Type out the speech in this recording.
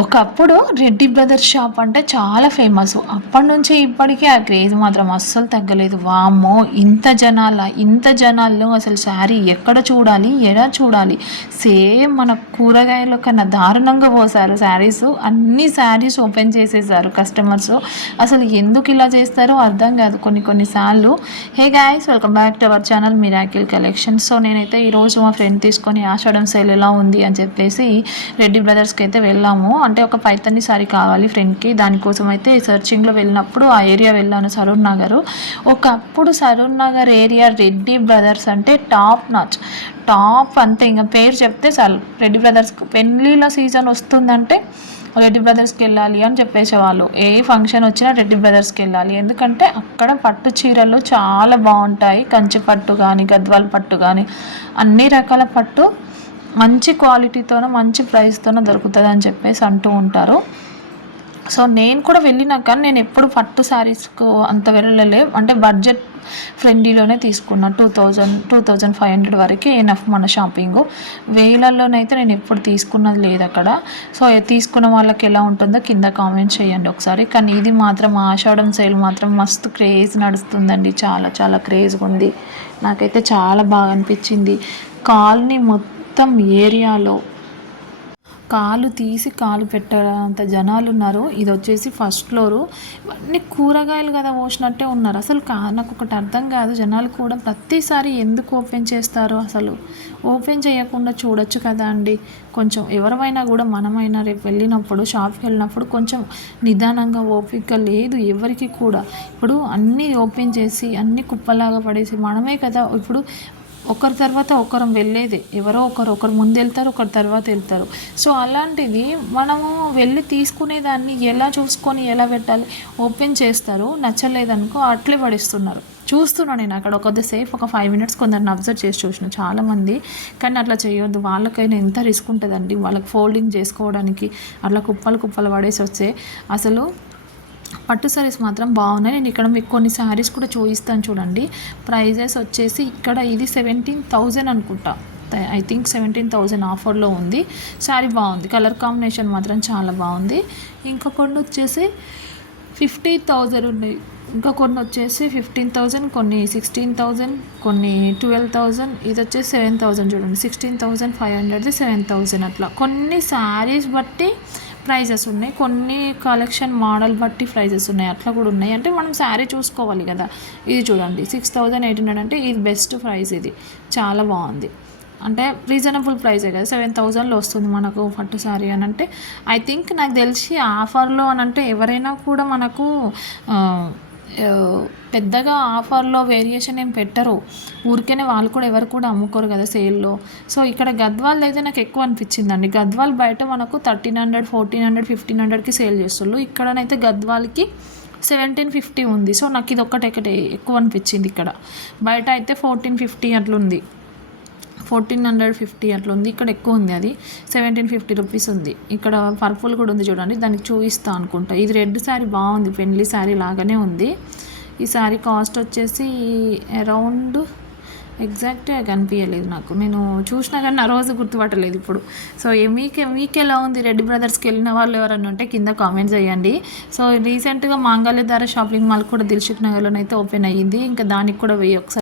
ఒకప్పుడు Reddy brothers shop అంటే చాలా ఫేమస్. అప్పటి నుంచి ఇప్పటికీ ఆ క్రేజ్ మాత్రం అస్సలు తగ్గలేదు. వామ్మో! ఇంత జనాల్లో అసలు శారీ ఎక్కడ చూడాలి? ఎలా చూడాలి? సేమ్ మన కూరగాయల కన్నా దారుణంగా పోసారు శారీస్. అన్ని శారీస్ ఓపెన్ చేసేసారు కస్టమర్స్. అసలు ఎందుకు ఇలా చేస్తారో అర్థం కాదు కొన్ని సార్లు. Hey guys, welcome back to our channel miracle collections. So నేనైతే ఈరోజు మా ఫ్రెండ్ తీసుకొని ఆషాఢం సేల్ ఎలా ఉంది అని చెప్పేసి రెడ్డి బ్రదర్స్కి అయితే వెళ్ళాము. అంటే ఒక పైతని సారీ కావాలి ఫ్రెండ్కి, దానికోసం అయితే సర్చింగ్లో వెళ్ళినప్పుడు ఆ ఏరియా వెళ్ళాను, సరూర్ నగర్. ఒకప్పుడు సరూర్ నగర్ ఏరియా రెడ్డి బ్రదర్స్ అంటే టాప్ అంతే, ఇంకా పేరు చెప్తే చాలు. రెడ్డి బ్రదర్స్ పెళ్ళిళ్ళ సీజన్ వస్తుందంటే రెడ్డి బ్రదర్స్కి వెళ్ళాలి అని చెప్పేసేవాళ్ళు. ఏ ఫంక్షన్ వచ్చినా రెడ్డి బ్రదర్స్కి వెళ్ళాలి, ఎందుకంటే అక్కడ పట్టు చీరలు చాలా బాగుంటాయి. కంచి పట్టు కానీ, గద్వాల్ పట్టు కానీ, అన్ని రకాల పట్టు మంచి క్వాలిటీతోనూ మంచి ప్రైస్తోనూ దొరుకుతుంది అని చెప్పేసి అంటూ ఉంటారు. సో నేను కూడా వెళ్ళినా, కానీ నేను ఎప్పుడు పట్టు శారీస్కు అంత వెళ్ళలే. అంటే బడ్జెట్ ఫ్రెండ్లీలోనే తీసుకున్నా. 2500 వరకే ఎనఫ్ మన షాపింగ్. వేలల్లోనైతే నేను ఎప్పుడు తీసుకున్నది లేదు అక్కడ. సో తీసుకున్న వాళ్ళకి ఎలా ఉంటుందో కింద కామెంట్ చేయండి ఒకసారి. కానీ ఇది మాత్రం ఆషాఢం సేల్ మాత్రం మస్తు క్రేజ్ నడుస్తుందండి. చాలా చాలా క్రేజ్గా ఉంది. నాకైతే చాలా బాగా అనిపించింది. కాలనీ మొత్తం ఏరియాలో కాలు తీసి కాలు పెట్టేంత జనాలు ఉన్నారు. ఇది వచ్చేసి ఫస్ట్ ఫ్లోరు. ఇవన్నీ కూరగాయలు కదా పోసినట్టే ఉన్నారు. అసలు నాకు ఒకటి అర్థం కాదు, జనాలు కూడా ప్రతిసారి ఎందుకు ఓపెన్ చేస్తారో. అసలు ఓపెన్ చేయకుండా చూడొచ్చు కదా అండి. కొంచెం ఎవరైనా కూడా, మనమైనా రేపు వెళ్ళినప్పుడు, షాప్కి వెళ్ళినప్పుడు కొంచెం నిదానంగా, ఓపిక లేదు ఎవరికి కూడా. ఇప్పుడు అన్నీ ఓపెన్ చేసి అన్నీ కుప్పలాగా పడేసి మనమే కదా ఇప్పుడు ఒకరి తర్వాత ఒకరు వెళ్ళేది. ఎవరో ఒకరు ముందు వెళ్తారు, ఒకరి తర్వాత వెళ్తారు. సో అలాంటిది మనము వెళ్ళి తీసుకునేదాన్ని ఎలా చూసుకొని ఎలా పెట్టాలి. ఓపెన్ చేస్తారు, నచ్చలేదనుకో అట్లే పడిస్తున్నారు. చూస్తున్నాను నేను అక్కడ కొద్దిసేపు ఒక 5 minutes కొందరిని అబ్జర్వ్ చేసి చూసిన చాలామంది. కానీ అట్లా చేయొద్దు. వాళ్ళకైనా ఎంత రిస్క్ ఉంటుందండి, వాళ్ళకి ఫోల్డింగ్ చేసుకోవడానికి అట్లా కుప్పలు పడేసి వస్తే. అసలు పట్టు శారీస్ మాత్రం బాగున్నాయి. నేను ఇక్కడ మీకు కొన్ని శారీస్ కూడా చూపిస్తాను చూడండి. ప్రైజెస్ వచ్చేసి ఇక్కడ ఇది 17,000 అనుకుంటా. ఐ థింక్ 17,000 ఆఫర్లో ఉంది. శారీ బాగుంది, కలర్ కాంబినేషన్ మాత్రం చాలా బాగుంది. ఇంకా కొన్ని వచ్చేసి 50,000 ఉన్నాయి. ఇంకా కొన్ని వచ్చేసి 15,000, కొన్ని 16,000, కొన్ని 12,000. ఇది వచ్చేసి 7,000 చూడండి. 16,500, 7,000 అట్లా కొన్ని శారీస్ బట్టి ప్రైజెస్ ఉన్నాయి. కొన్ని కలెక్షన్ మోడల్ బట్టి ప్రైజెస్ ఉన్నాయి, అట్లా కూడా ఉన్నాయి. అంటే మనం శారీ చూసుకోవాలి కదా. ఇది చూడండి 6,800 అంటే ఇది బెస్ట్ ప్రైస్. ఇది చాలా బాగుంది. అంటే రీజనబుల్ ప్రైసే కదా, 7,000లో వస్తుంది మనకు పట్టు శారీ అని అంటే. ఐ థింక్ నాకు తెలిసి ఆఫర్లో అని అంటే ఎవరైనా కూడా మనకు పెద్దగా ఆఫర్లో వేరియేషన్ ఏం పెట్టరు. ఊరికేనే వాళ్ళు కూడా ఎవరు కూడా అమ్ముకోరు కదా సేల్లో. సో ఇక్కడ గద్వాల్ అయితే నాకు ఎక్కువ అనిపించిందండి. గద్వాల్ బయట మనకు 1,300, 1,400, 1,500కి సేల్ చేస్తున్నారు. ఇక్కడనైతే గద్వాల్కి 1,750 ఉంది. సో నాకు ఇది ఒక్కటే ఎక్కువ అనిపించింది. ఇక్కడ బయట అయితే 1,450 అట్లుంది, 1,450 అట్లా ఉంది. ఇక్కడ ఎక్కువ ఉంది, అది 1,750 రూపీస్ ఉంది. ఇక్కడ పర్పుల్ కూడా ఉంది చూడండి, దానికి చూపిస్తా అనుకుంటా. ఇది రెడ్ శారీ బాగుంది, పెళ్లి శారీ లాగానే ఉంది. ఈ శారీ కాస్ట్ వచ్చేసి అరౌండ్ ఎగ్జాక్ట్గా కనిపించలేదు నాకు, నేను చూసినా కానీ నా రోజు గుర్తుపట్టలేదు ఇప్పుడు. సో మీకు ఎలా ఉంది? రెడ్డి బ్రదర్స్కి వెళ్ళిన వాళ్ళు ఎవరన్నా ఉంటే కింద కామెంట్ చేయండి. సో రీసెంట్గా మాంగళ్యధార షాపింగ్ మాల్ కూడా దిల్సుఖ్ నగర్లోనైతే ఓపెన్ అయ్యింది. ఇంకా దానికి కూడా వెయ్యి ఒకసారి